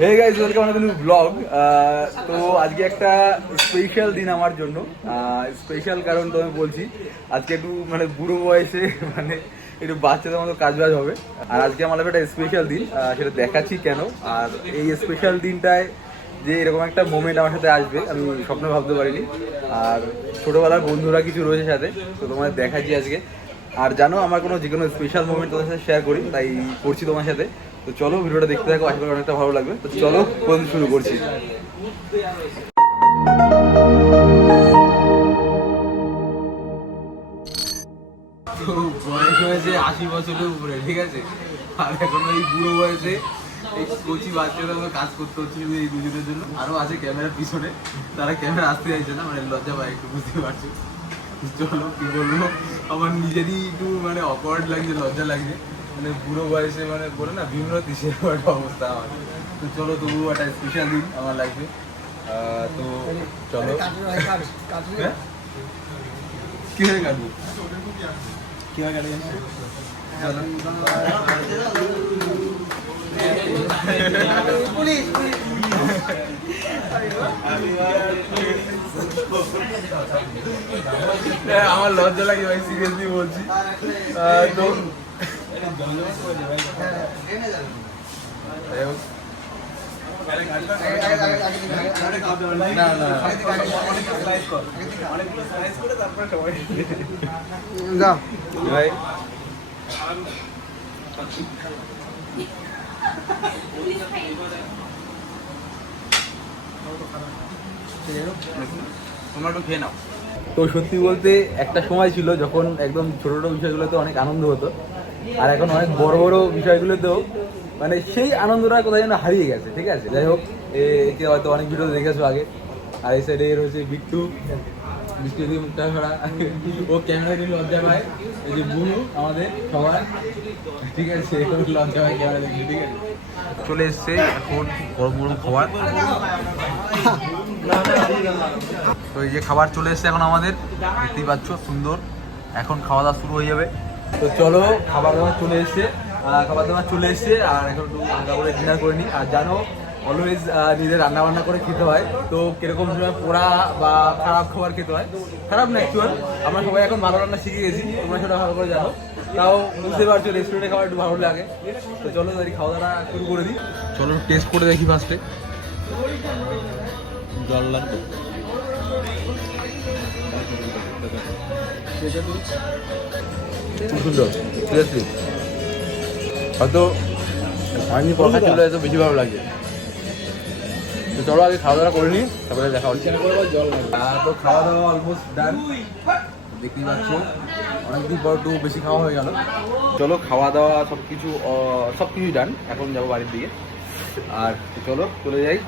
হে guys welcome আমাদের blog তো আজকে একটা স্পেশাল দিন আমার জন্য। স্পেশাল কারণ তো আমি বলছি, আজকে একটু মানে বুড়ো বয়সে মানে একটু বাচ্চাদের মতো কাজ বাজ হবে। আর আজকে আমার একটা স্পেশাল দিন সেটা দেখাচ্ছি কেন। আর এই স্পেশাল দিনটায় যে এরকম একটা মোমেন্ট আমার সাথে আসবে, আমি স্বপ্নে ভাবতে পারিনি। আর ছোটোবেলার বন্ধুরা কিছু রয়েছে সাথে, তো তোমাদের দেখাচ্ছি আজকে। আর জানো, আমার কোনো যে কোনো স্পেশাল মোমেন্ট তোমার সাথে শেয়ার করি, তাই করছি তোমার সাথে। তো চলো ভিডিওটা দেখতে থাকো, আশা করি অনেকটা ভালো লাগবে। তো চলো কোন শুরু করছি। বয়স হয়েছে আশি বছরের উপরে, ঠিক আছে? আর এখন এই বুড়ো বয়সে এই কচি বাচ্চাদের মতো কাজ করতে হচ্ছে এই দুজনের জন্য। আরও আছে ক্যামেরার পিছনে, তারা ক্যামেরা আসতে চাইছে না মানে লজ্জা পায় একটু, বুঝতে পারছ? চলো, কি বলব? আমার নিজেরই একটু মানে অকওয়ার্ড লাগছে, লজ্জা লাগছে। মানে বুড়ো বয়সে মানে বলে না বিভিন্ন দিশের একটা অবস্থা আমার। তো চলো তবু একটা স্পেশাল দিন আমার লাইফে তো চলো। হ্যাঁ? কীভাবে কাটবো কীভাবে কাটবে। হ্যাঁ, আমার লজ্জা লাগে ভাই সিরিয়াসলি বলছি। তো তো সত্যি বলতে একটা সময় ছিল যখন একদম ছোট ছোট বিষয়গুলোতে অনেক আনন্দ হতো। আর এখন অনেক বড় বড় বিষয়গুলোতেও মানে সেই আনন্দটা কোথায় যেন হারিয়ে গেছে, ঠিক আছে? যাই হোক একে হয়তো অনেক ভিডিও দেখেছ আগে। আর এই সাইডে রয়েছে বিট্টু। মিষ্টি দিয়ে মুখটা ছড়া ও ক্যামেরা দিয়ে লজ্জা পায়। এই যে বুনু আমাদের সবাই ঠিক আছে লজ্জা পায় ক্যামেরা দেখে ঠিক আছে? চলে এসছে এখন গরম গরম খাবার। তো এই যে খাবার চলে এসছে এখন আমাদের। দেখতেই পাচ্ছ, সুন্দর। এখন খাওয়া দাওয়া শুরু হয়ে যাবে। তো চলো খাবার দাবার চলে এসছে। খাবার দাবার চলে এসছে, আর এখন একটু হালকা করে ডিনার করে নিই আর জানো অলওয়েজ নিজে রান্না বান্না করে খেতে হয়। তো কীরকম সময় পোড়া বা খারাপ খাবার খেতে হয়, খারাপ না অ্যাকচুয়াল আমরা সবাই এখন ভালো রান্না শিখে গেছি, তোমরা সেটা ভালো করে জানো। তাও বুঝতে পারছ রেস্টুরেন্টে খাবার একটু ভালো লাগে। তো চলো তাই খাওয়া দাওয়া শুরু করে দিই। চলো টেস্ট করে দেখি ফার্স্টে জল লাগবে। খুব সুন্দর সিরিয়াসলি হয়তো অনেকদিন পর খাচ্ছি বলে এত বেশি ভালো লাগে। তো চলো আগে খাওয়া দাওয়া করে নিই তারপরে দেখা হচ্ছে। তো খাওয়া দাওয়া অলমোস্ট ডান দেখতেই পাচ্ছ, অনেকদিন পর একটু বেশি খাওয়া হয়ে গেল। চলো খাওয়া দাওয়া সব কিছু সব কিছুই ডান এখন যাব বাড়ির দিকে। আর চলো চলে যাই।